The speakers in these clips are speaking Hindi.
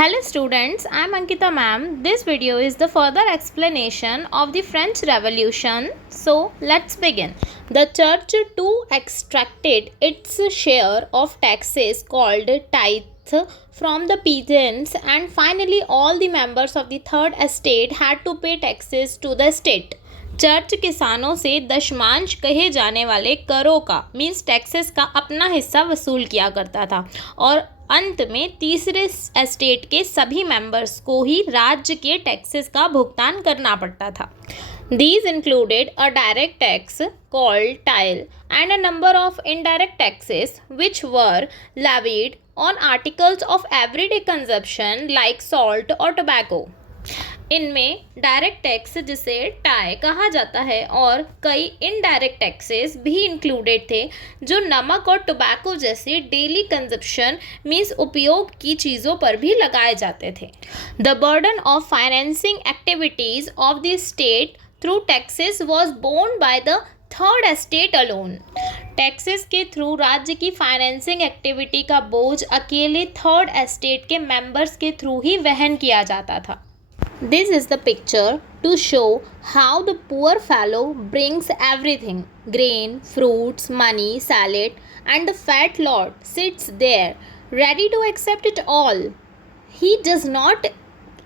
Hello students, I am Ankita ma'am. This video is the further explanation of the French Revolution. So let's begin. The church too extracted its share of taxes called tithe from the peasants, and finally all the members of the third estate had to pay taxes to the state. Church किसानों से दशमांश कहे जाने वाले करों का मीन्स टैक्सेस का अपना हिस्सा वसूल किया करता था और अंत में तीसरे एस्टेट के सभी मेंबर्स को ही राज्य के टैक्सेस का भुगतान करना पड़ता था. These included a direct tax called tithe and a number of indirect taxes which were levied on articles of everyday consumption like salt or tobacco. इनमें डायरेक्ट टैक्स जिसे टाई कहा जाता है और कई इनडायरेक्ट टैक्सेस भी इंक्लूडेड थे जो नमक और टोबैको जैसे डेली कंजप्शन मीन्स उपयोग की चीज़ों पर भी लगाए जाते थे. The burden of financing activities of the state through taxes was borne by the third estate alone. Taxes के थ्रू राज्य की फाइनेंसिंग एक्टिविटी का बोझ अकेले थर्ड एस्टेट के मेंबर्स के थ्रू ही वहन किया जाता था. This is the picture to show how the poor fellow brings everything, grain, fruits, money, salad, and the fat lord sits there, ready to accept it all. He does not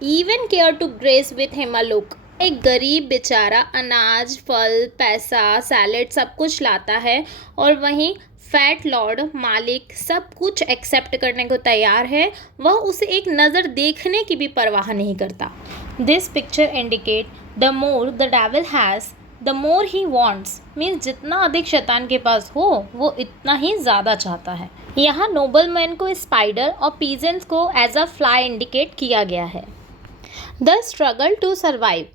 even care to grace with him a look. एक गरीब बेचारा अनाज, फल, पैसा, सैलेड सब कुछ लाता है और वहीं फैट लॉर्ड मालिक सब कुछ एक्सेप्ट करने को तैयार है. वह उसे एक नज़र देखने की भी परवाह नहीं करता. This picture indicate the more the devil has the more he wants means जितना अधिक शैतान के पास हो वो इतना ही ज़्यादा चाहता है. यहाँ नोबलमैन को स्पाइडर और पीजेंट्स को एज अ फ्लाई इंडिकेट किया गया है. The struggle to survive.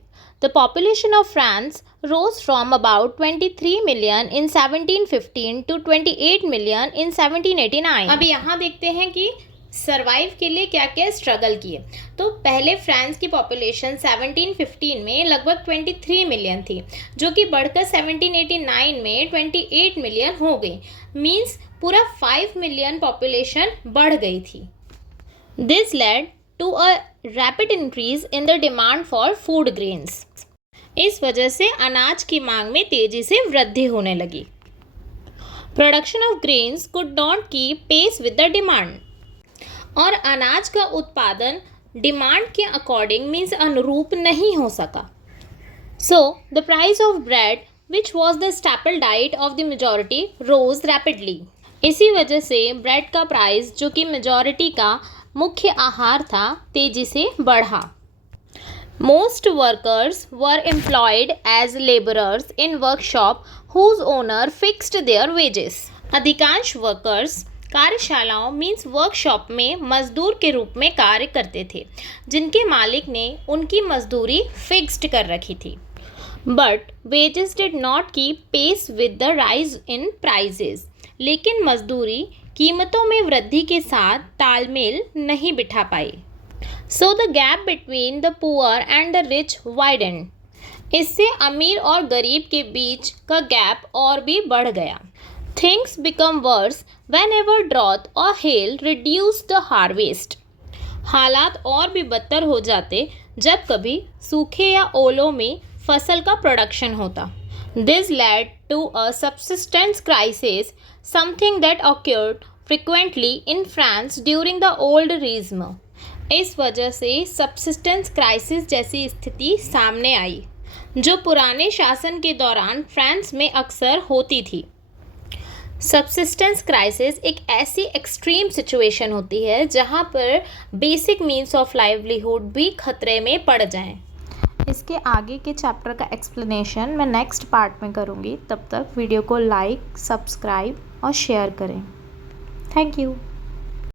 The population of France rose from about 23 million in 1715 to 28 million in 1789. अब यहाँ देखते हैं कि सर्वाइव के लिए क्या क्या स्ट्रगल किए. तो पहले फ्रांस की पॉपुलेशन 1715 में लगभग 23 मिलियन थी जो कि बढ़कर 1789 में 28 मिलियन हो गई. मीन्स पूरा 5 मिलियन पॉपुलेशन बढ़ गई थी. This led to a rapid increase in the demand for food grains. इस वजह से अनाज की मांग में तेजी से वृद्धि होने लगी. Production of grains could not keep pace with the demand. और अनाज का उत्पादन डिमांड के अकॉर्डिंग मीन्स अनुरूप नहीं हो सका. So the price of bread which was the staple diet of the majority rose rapidly. इसी वजह से ब्रेड का प्राइस जो कि मेजॉरिटी का मुख्य आहार था तेजी से बढ़ा. Most workers were employed as laborers in workshop whose owner fixed their wages. अधिकांश वर्कर्स कार्यशालाओं मीन्स वर्कशॉप में मजदूर के रूप में कार्य करते थे जिनके मालिक ने उनकी मजदूरी फिक्स्ड कर रखी थी. But wages did not keep pace with the rise in prices. लेकिन मजदूरी कीमतों में वृद्धि के साथ तालमेल नहीं बिठा पाई. So the gap between the poor and the rich widened. इससे अमीर और गरीब के बीच का गैप और भी बढ़ गया. Things become worse whenever drought or hail reduce the harvest. हालात और भी बदतर हो जाते जब कभी सूखे या ओलों में फसल का प्रोडक्शन होता. This led to a subsistence crisis, something that occurred frequently in France during the old regime. इस वजह से सबसिस्टेंस क्राइसिस जैसी स्थिति सामने आई जो पुराने शासन के दौरान फ्रांस में अक्सर होती थी. सबसिस्टेंस क्राइसिस एक ऐसी एक्सट्रीम सिचुएशन होती है जहां पर बेसिक मीन्स ऑफ लाइवलीहुड भी खतरे में पड़ जाएं. इसके आगे के चैप्टर का एक्सप्लेनेशन मैं नेक्स्ट पार्ट में करूँगी. तब तक वीडियो को लाइक, सब्सक्राइब और शेयर करें. Thank you.